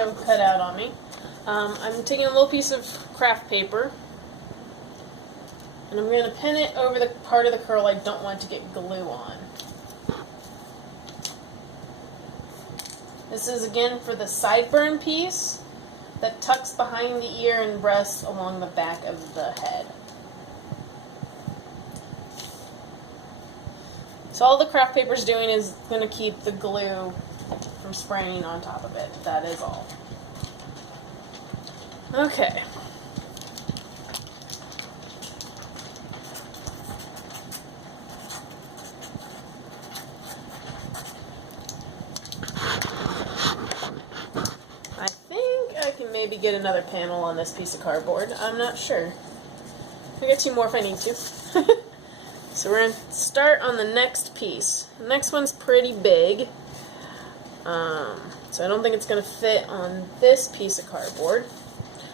so cut out on me. I'm taking a little piece of craft paper, and I'm going to pin it over the part of the curl I don't want to get glue on. This is again for the sideburn piece that tucks behind the ear and rests along the back of the head. So all the craft paper is doing is going to keep the glue from spraying on top of it. That is all. Okay. I think I can maybe get another panel on this piece of cardboard. I'm not sure. I'll get 2 more if I need to. So we're going to start on the next piece. The next one's pretty big. So I don't think it's going to fit on this piece of cardboard.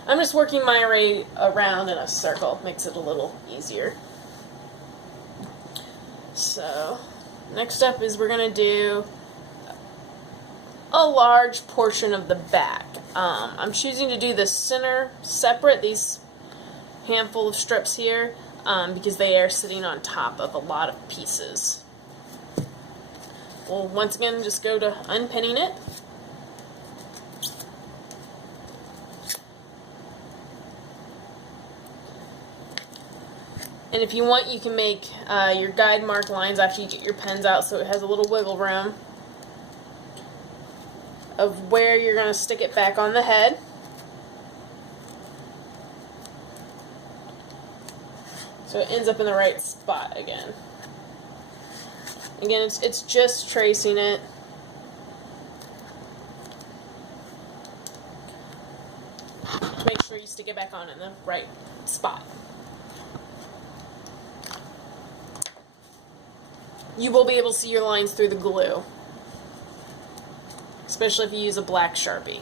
I'm just working my array around in a circle. Makes it a little easier. So next up is we're going to do a large portion of the back. I'm choosing to do the center separate, these handful of strips here, because they are sitting on top of a lot of pieces. We'll once again just go to unpinning it. And if you want, you can make your guide mark lines after you get your pens out so it has a little wiggle room of where you're going to stick it back on the head. So it ends up in the right spot again. Again, it's just tracing it. Make sure you stick it back on in the right spot. You will be able to see your lines through the glue, especially if you use a black Sharpie.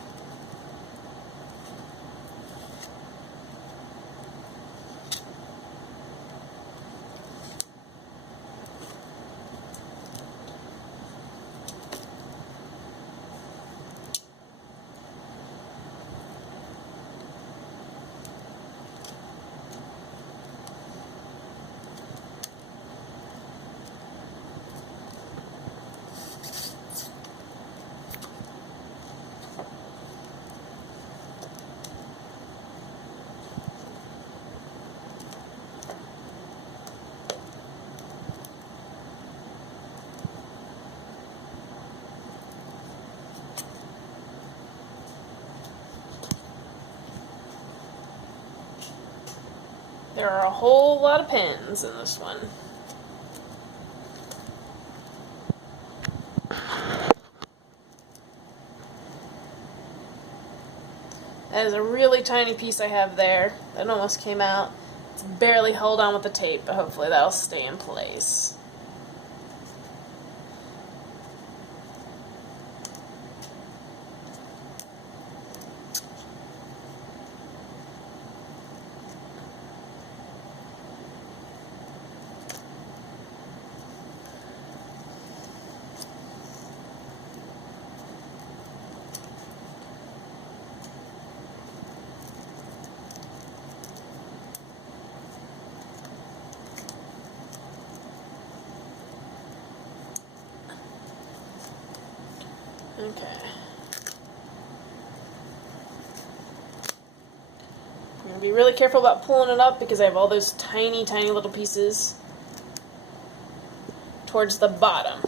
There are a whole lot of pins in this one. That is a really tiny piece I have there. That almost came out. It's barely held on with the tape, but hopefully that'll stay in place. Okay. I'm going to be really careful about pulling it up because I have all those tiny, tiny little pieces towards the bottom.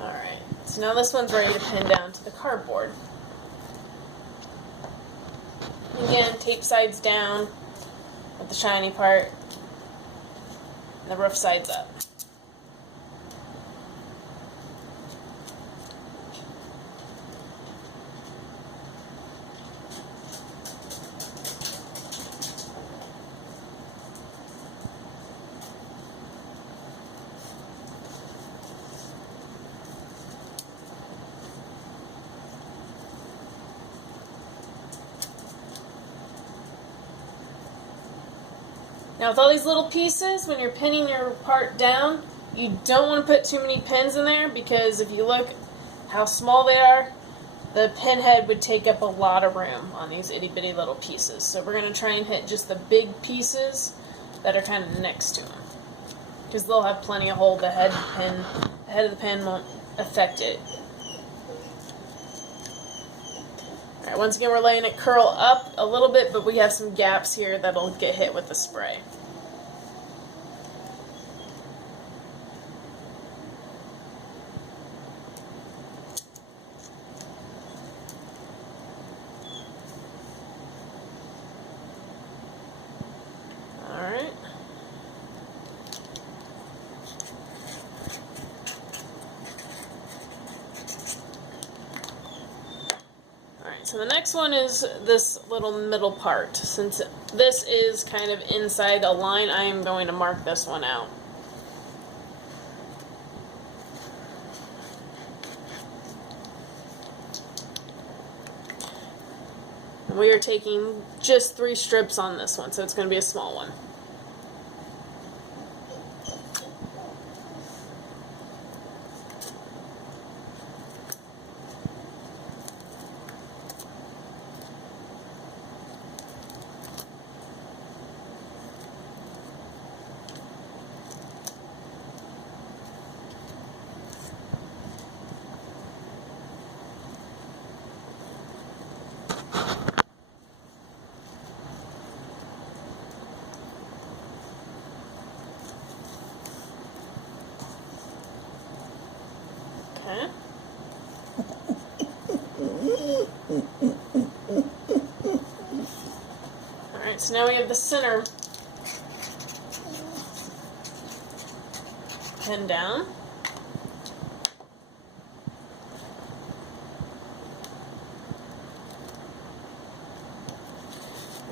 Alright, so now this one's ready to pin down to the cardboard. Again, tape sides down with the shiny part, and the rough sides up. Now with all these little pieces, when you're pinning your part down, you don't want to put too many pins in there because if you look how small they are, the pin head would take up a lot of room on these itty bitty little pieces. So we're going to try and hit just the big pieces that are kind of next to them, because they'll have plenty of hold. The head of the pin won't affect it. Alright, once again we're letting it curl up a little bit, but we have some gaps here that'll get hit with the spray. Alright. So the next one is this little middle part. Since this is kind of inside a line, I am going to mark this one out. And we are taking just 3 strips on this one, so it's going to be a small one. Okay. Alright, so now we have the center pinned down.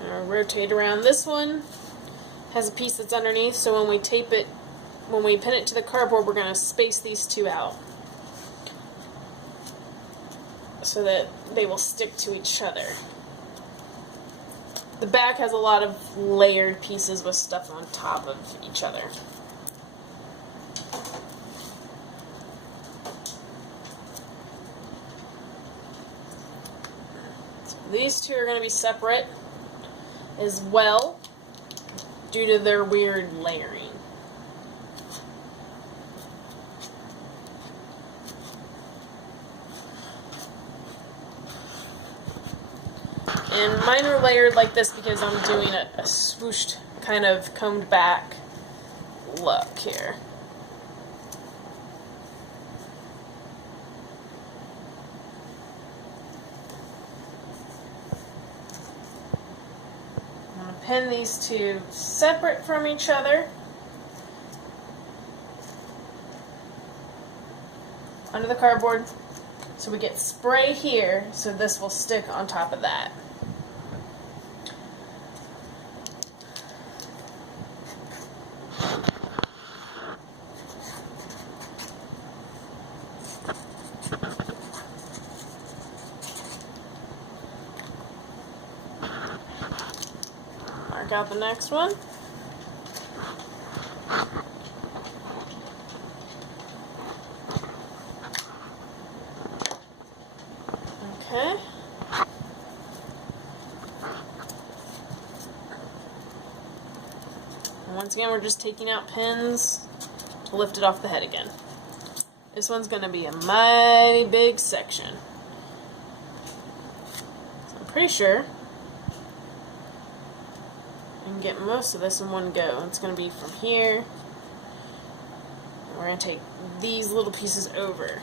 And I'll rotate around. This one has a piece that's underneath, so when we tape it, when we pin it to the cardboard, we're going to space these two out so that they will stick to each other. The back has a lot of layered pieces with stuff on top of each other. So these two are going to be separate as well due to their weird layering. And mine are layered like this because I'm doing a swooshed, kind of combed back look here. I'm going to pin these two separate from each other under the cardboard, so we get spray here, so this will stick on top of that. Mark out the next one. Okay. And once again, we're just taking out pins to lift it off the head again. This one's going to be a mighty big section. So I'm pretty sure I can get most of this in one go. It's going to be from here. And we're going to take these little pieces over.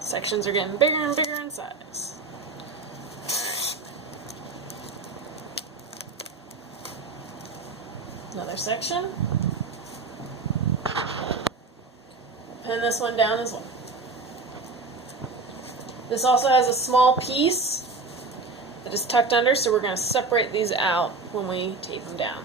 Sections are getting bigger and bigger in size. Another section. Pin this one down as well. This also has a small piece that is tucked under, so we're going to separate these out when we tape them down.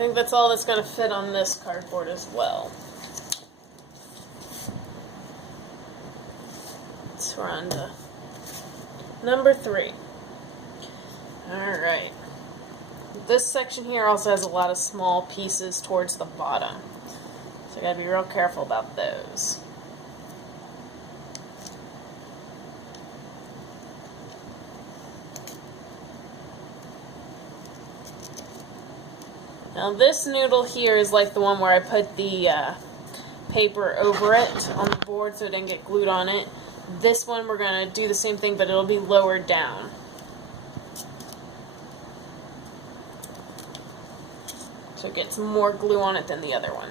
think that's all that's going to fit on this cardboard as well. So we're on to number 3. Alright. This section here also has a lot of small pieces towards the bottom. So you gotta be real careful about those. Now this noodle here is like the one where I put the paper over it on the board so it didn't get glued on it. This one we're going to do the same thing, but it'll be lower down. So it gets more glue on it than the other one.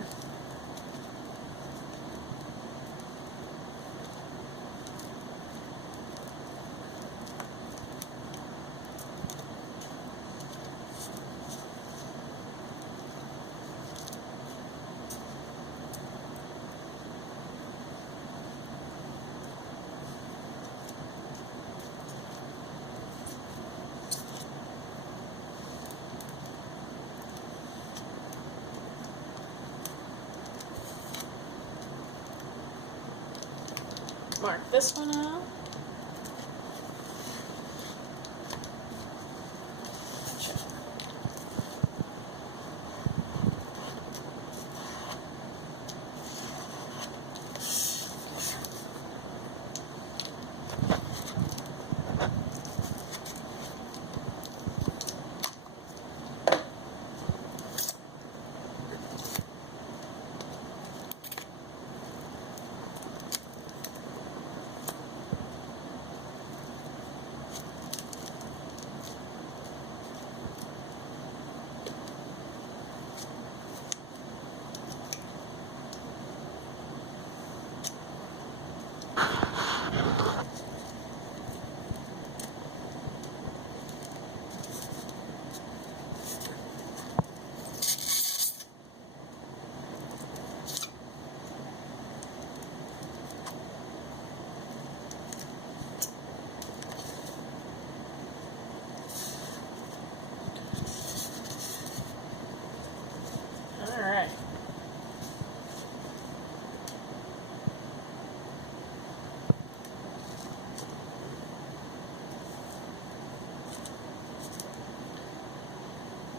Mark this one out. Alright.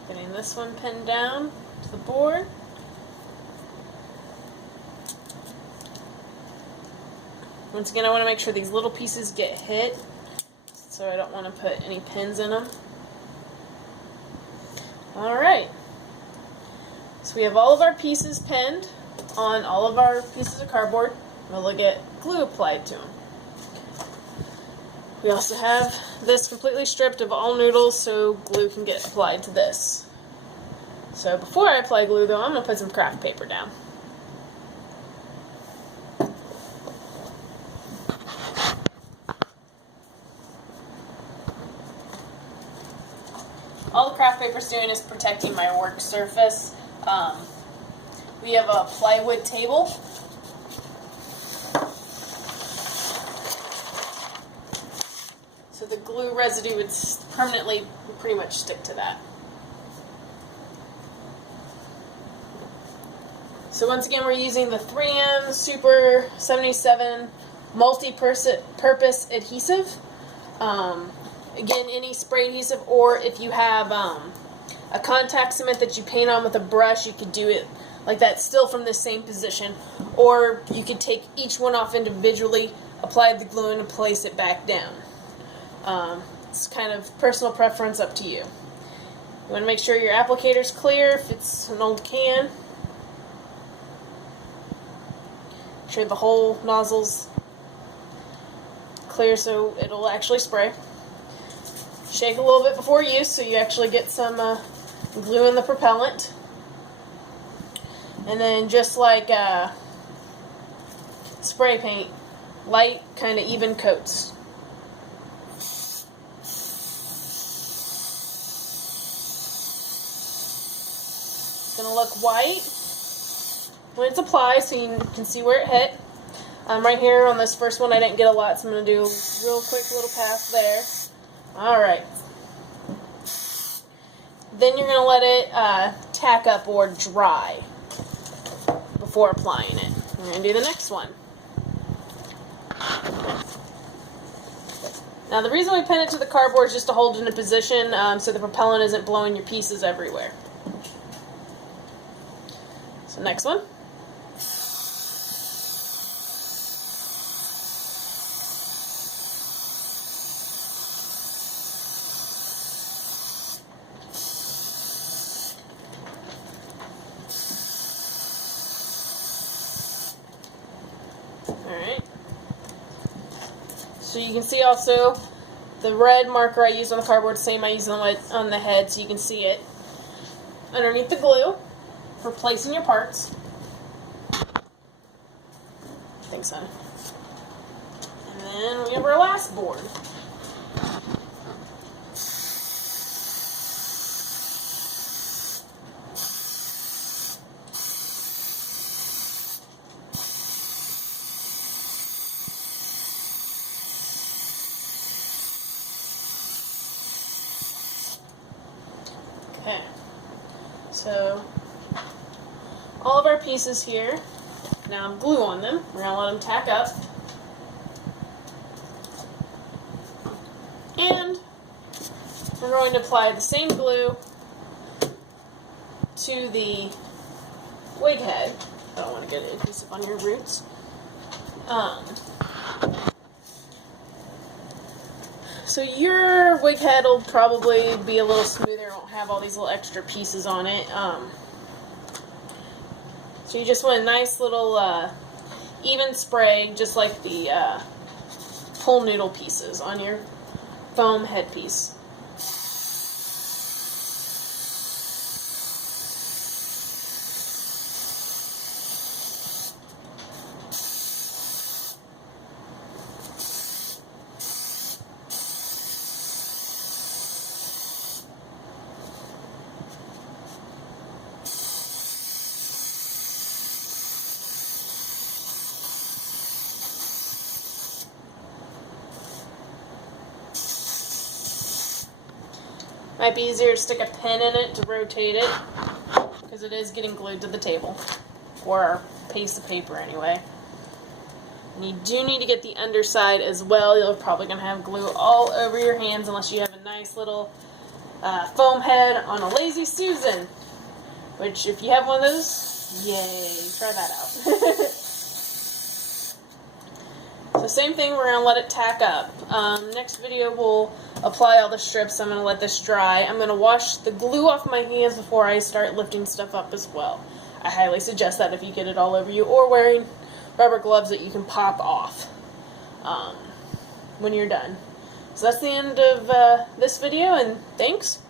Getting this one pinned down to the board. Once again, I want to make sure these little pieces get hit, so I don't want to put any pins in them. Alright. So we have all of our pieces pinned on all of our pieces of cardboard. We'll get glue applied to them. We also have this completely stripped of all noodles so glue can get applied to this. So before I apply glue though, I'm going to put some craft paper down. All the craft paper's doing is protecting my work surface. We have a plywood table. So the glue residue would permanently pretty much stick to that. So once again, we're using the 3M Super 77 multi-purpose adhesive. Again, any spray adhesive, or if you have a contact cement that you paint on with a brush, you could do it like that, still from the same position, or you could take each one off individually, apply the glue, and place it back down. It's kind of personal preference, up to you. You want to make sure your applicator's clear if it's an old can. Make sure the whole nozzle's clear so it'll actually spray. Shake a little bit before use so you actually get some glue in the propellant. And then just like spray paint, light, kind of even coats. It's going to look white when it's applied so you can see where it hit. Right here on this first one I didn't get a lot, so I'm going to do a real quick little pass there. Alright. Then you're going to let it tack up or dry before applying it. We're going to do the next one. Now the reason we pin it to the cardboard is just to hold it in a position so the propellant isn't blowing your pieces everywhere. So next one. Alright. So you can see also the red marker I used on the cardboard, same I used on the head, so you can see it. Underneath the glue for placing your parts. I think so. And then we have our last board. Okay, so all of our pieces here, now glue on them. We're going to let them tack up. And we're going to apply the same glue to the wig head. I don't want to get adhesive on your roots. So your wig head will probably be a little smoother, it won't have all these little extra pieces on it. So you just want a nice little even spray, just like the whole noodle pieces on your foam headpiece. Might be easier to stick a pin in it to rotate it, because it is getting glued to the table, or a piece of paper anyway. And you do need to get the underside as well. You're probably going to have glue all over your hands unless you have a nice little foam head on a Lazy Susan, which if you have one of those, yay, try that out. So same thing, we're going to let it tack up. Next video we'll apply all the strips. I'm going to let this dry. I'm going to wash the glue off my hands before I start lifting stuff up as well. I highly suggest that if you get it all over you, or wearing rubber gloves that you can pop off when you're done. So that's the end of this video, and thanks.